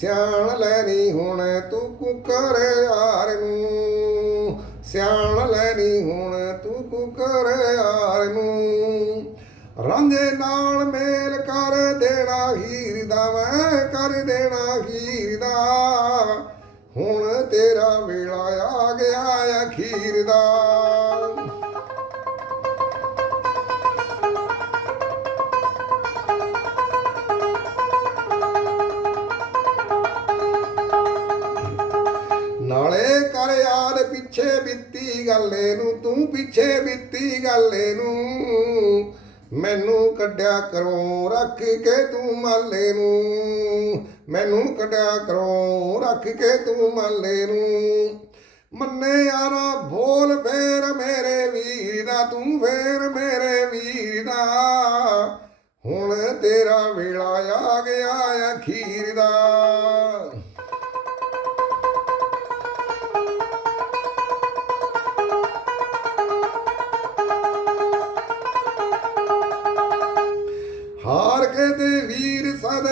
ਸਿਆਣ ਲੈਣੀ ਹੁਣ ਤੂੰ ਕੁਕਰ ਯਾਰ ਨੂੰ। ਸਿਆਣ ਲੈਣੀ ਹੁਣ ਤੂੰ ਕੁਕਰ ਯਾਰ ਨੂੰ। ਰਾਂਝੇ ਨਾਲ ਮੇਲ ਕਰ ਦੇਣਾ ਹੀਰ ਦਾ ਮੈਂ ਕਰ ਦੇਣਾ ਹੀਰ ਦਾ। ਹੁਣ ਤੇਰਾ ਵੇਲਾ ਆ ਗਿਆ ਅਖੀਰ ਦਾ। ਗੱਲੇ ਨੂੰ ਤੂੰ ਪਿੱਛੇ ਬਿੱਤੀ ਗੱਲੇ ਨੂੰ। ਮੈਨੂੰ ਕੱਢਿਆ ਕਰੋ ਰੱਖ ਕੇ ਤੂੰ ਮਾਲੇ ਨੂੰ। ਮੈਨੂੰ ਕੱਢਿਆ ਕਰੋ ਰੱਖ ਕੇ ਤੂੰ ਮਾਲੇ ਨੂੰ। ਮੰਨੇ ਯਾਰਾ, ਬੋਲ ਫੇਰ ਮੇਰੇ ਵੀਰ ਦਾ, ਤੂੰ ਫੇਰ ਮੇਰੇ ਵੀਰ ਦਾ। ਹੁਣ ਤੇਰਾ ਵੇਲਾ ਆ ਗਿਆ ਅਖੀਰ ਦਾ।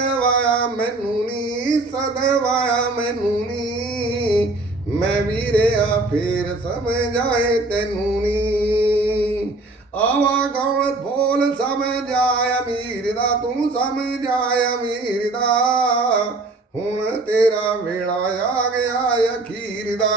ਸਦਵਾਇਆ ਮੈਨੂੰ ਨੀ ਸਦਵਾਇਆ ਮੈਨੂੰ ਨੀ। ਮੈਂ ਵੀਰਿਆ ਫੇਰ ਸਮਝ ਆਏ ਤੈਨੂੰ ਨੀ। ਆਵਾ ਗੌਲ ਬੋਲ ਸਮਝ ਆਇਆ ਮੀਰ ਦਾ ਤੂੰ ਸਮਝ ਆਇਆ ਮੀਰ ਦਾ। ਹੁਣ ਤੇਰਾ ਵੇਲਾ ਆ ਗਿਆ, ਅਖੀਰ ਦਾ।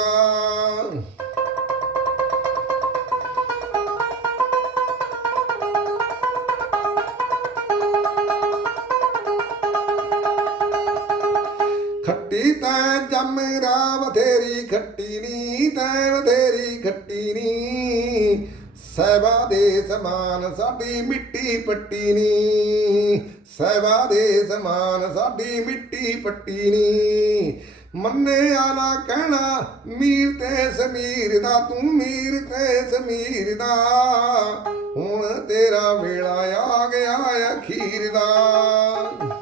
ਤੈ ਜੰਮਰਾ ਬਥੇਰੀ ਖੱਟੀ ਨੀ ਤੈ ਬਥੇਰੀ ਖੱਟੀ ਨੀ ਸਹਿਬਾ ਦੇ ਸਮਾਨ ਸਾਡੀ ਮਿੱਟੀ ਪੱਟੀ ਨੀ ਸਹਿਬਾ ਦੇ ਸਮਾਨ ਸਾਡੀ ਮਿੱਟੀ ਪੱਟੀ ਨੀ ਮੰਨੇ ਆਲਾ ਕਹਿਣਾ, ਮੀਰ ਤੇ ਸਮੀਰ ਦਾ, ਤੂੰ ਮੀਰ ਤੇ ਸਮੀਰ ਦਾ। ਹੁਣ ਤੇਰਾ ਵੇਲਾ ਆ ਗਿਆ ਅਖੀਰ ਦਾ।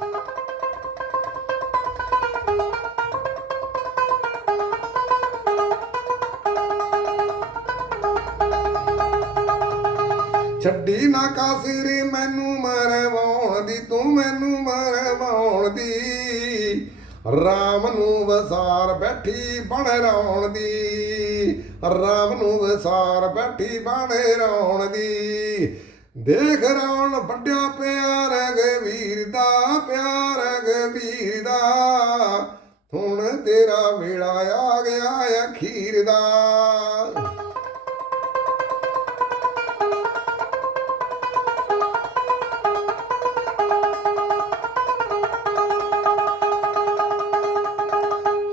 ਛੱਡੀ ਨਾ ਕਾਸਰੀ, ਮੈਨੂੰ ਮਰਵਾਉਣ ਦੀ, ਤੂੰ ਮੈਨੂੰ ਮਰਵਾਉਣ ਦੀ। ਰਾਮ ਨੂੰ ਵਸਾਰ ਬੈਠੀ ਬਣ ਰੌਣ ਦੀ। ਰਾਮ ਨੂੰ ਵਸਾਰ ਬੈਠੀ ਬਣ ਰੌਣ ਦੀ। ਦੇਖ ਰੌਣ ਵੱਡਿਆ ਪਿਆਰ ਗਵੀਰ ਦਾ, ਪਿਆਰ ਗਵੀਰ ਦਾ। ਹੁਣ ਤੇਰਾ ਵੇਲਾ ਆ ਗਿਆ ਅਖੀਰ ਦਾ।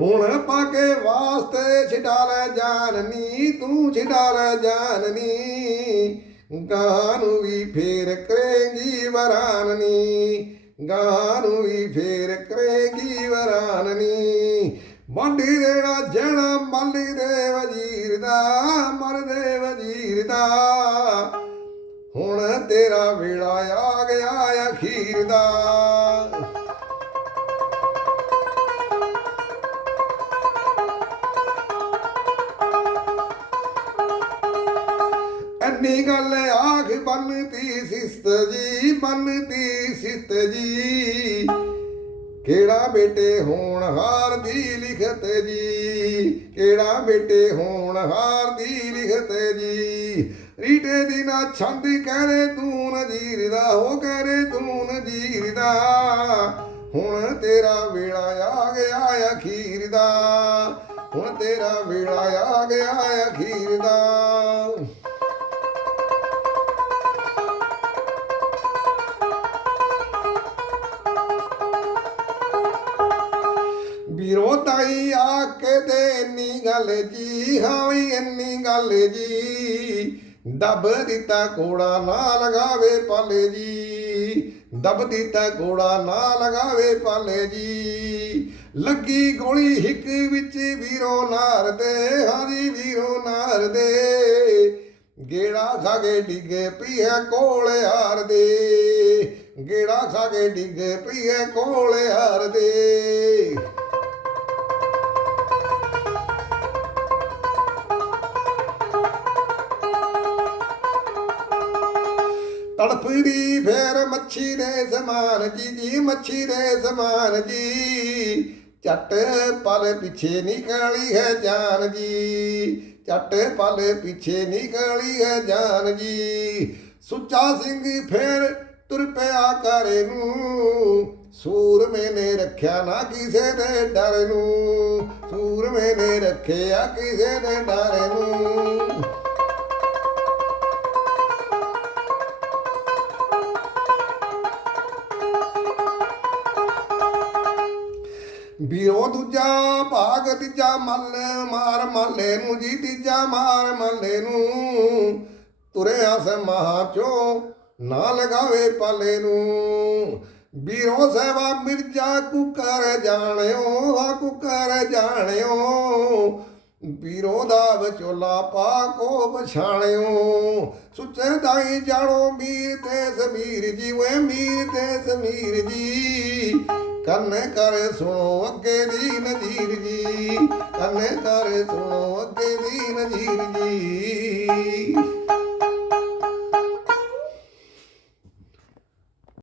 ਹੁਣ ਪਾਕੇ ਵਾਸਤੇ ਛਡਾ ਲੈ ਜਾਨਨੀ, ਤੂੰ ਛਡਾ ਲੈ ਜਾਨਨੀ। ਗਾਂ ਨੂੰ ਵੀ ਫੇਰ ਕਰੇਗੀ ਵਰਾਨਨੀ। ਗਾਂ ਨੂੰ ਵੀ ਫੇਰ ਕਰੇਗੀ ਵਰਾਨਨੀ। ਮੰਡੀ ਦੇਣਾ ਜਣਾ, ਮੱਲੀ ਦੇ ਵਜ਼ੀਰ ਦਾ, ਮਰ ਦੇ ਵਜ਼ੀਰ ਦਾ। ਹੁਣ ਤੇਰਾ ਵੇਲਾ ਆ ਗਿਆ ਅਖੀਰ ਦਾ। ਅੰਨੀ ਗੱਲ ਆਖ ਬੰਨਤੀ ਸਿਸਤ ਜੀ ਬੰਨਤੀ ਸਿਸਤ ਜੀ। ਕਿਹੜਾ ਬੇਟੇ ਹੋਣ ਹਾਰ ਦੀ ਲਿਖਤ ਜੀ? ਕਿਹੜਾ ਬੇਟੇ ਹੋਣ ਹਾਰ ਦੀ ਲਿਖਤ ਜੀ? ਰੀਟੇ ਦੀ ਨਾ ਛੰਦ ਕਰੇ ਤੂੰ ਨਜੀਰ ਦਾ ਹੋ ਕਰੇ ਤੂੰ ਨਜੀਰ ਦਾ ਹੁਣ ਤੇਰਾ ਵੇਲਾ ਆ ਗਿਆ ਅਖੀਰ ਦਾ ਹੁਣ ਤੇਰਾ ਵੇਲਾ ਆ ਗਿਆ ਅਖੀਰ ਗੱਲ ਜੀ, ਹਾਂ ਵੀ ਇੰਨੀ ਗੱਲ ਜੀ। ਦਬ ਦਿੱਤਾ ਕੋੜਾ ਨਾ ਲਗਾਵੇ ਪਾਲੇ ਜੀ। ਦਬ ਦਿੱਤਾ ਕੋੜਾ ਨਾ ਲਗਾਵੇ ਪਾਲੇ ਜੀ। ਲੱਗੀ ਗੋਲੀ ਹਿੱਕ ਵਿੱਚ ਵੀਰੋ ਨਾਰ ਦੇ ਹਾਂਜੀ ਵੀਰੋ ਨਾਰ ਦੇ। ਗੇੜਾ ਖਾ ਕੇ ਡਿੱਗੇ ਪੀਏ ਕੋਲ ਹਾਰ ਦੇ। ਗੇੜਾ ਖਾ ਕੇ ਡਿੱਗੇ ਪੀਏ ਕੋਲ ਹਾਰ ਦੇ। ਮੱਛੀ ਸਮਾਨ ਜੀ ਜੀ ਮੱਛੀ ਦੇ ਸਮਾਨ ਜੀ। ਚੱਟ ਪਲ ਪਿੱਛੇ ਨਿਕਲੀ ਹੈ ਜਾਨ ਜੀ। ਚੱਟ ਪਲ ਪਿੱਛੇ ਨਿਕਲੀ ਹੈ ਜਾਨ ਜੀ। ਸੁੱਚਾ ਸਿੰਘ ਫੇਰ ਤੁਰ ਪਿਆ ਕਰੇ ਨੂੰ। ਸੂਰਮੇ ਨੇ ਰੱਖਿਆ ਨਾ ਕਿਸੇ ਦੇ ਡਰ ਨੂੰ। ਸੂਰਮੇ ਨੇ ਰੱਖਿਆ ਕਿਸੇ ਦੇ ਡਰ ਨੂੰ। ਵੀਰੋ ਦੂਜਾ ਭਾਗ, ਤੀਜਾ ਮੱਲ, ਮਾਰ ਮੱਲੇ ਨੂੰ ਜੀ, ਤੀਜਾ ਮਾਰ ਮੱਲੇ ਨੂੰ। ਤੁਰਿਆ ਸਮਾਹ ਚੋ, ਨਾ ਲਗਾਵੇ ਪਾਲੇ ਨੂੰ। ਵੀਰੋ ਸਹਿਬਾ ਮਿਰਜਾ ਕੁਕਰ ਜਾਣਿਓ, ਆ ਕੁਕਰ ਜਾਣਿਓ। ਵੀਰੋ ਦਾ ਵਿਚੋਲਾ ਪਾ ਕੋ ਪਛਾਣਿਓ ਸੁੱਚੇ ਦਾਈ ਜਾਣੋ ਮੀਰ ਤੇ ਸਮੀਰ ਜੀ ਵੇ ਮੀਰ ਤੇ ਸਮੀਰ ਜੀ। ਕੰਨ ਕਰ ਸੁਣੋ ਅੱਗੇ ਦੀ ਨਜ਼ੀਰ ਜੀ। ਕੰਨ ਕਰ ਸੁਣੋ ਅੱਗੇ ਦੀ ਨਜ਼ੀਰ ਜੀ।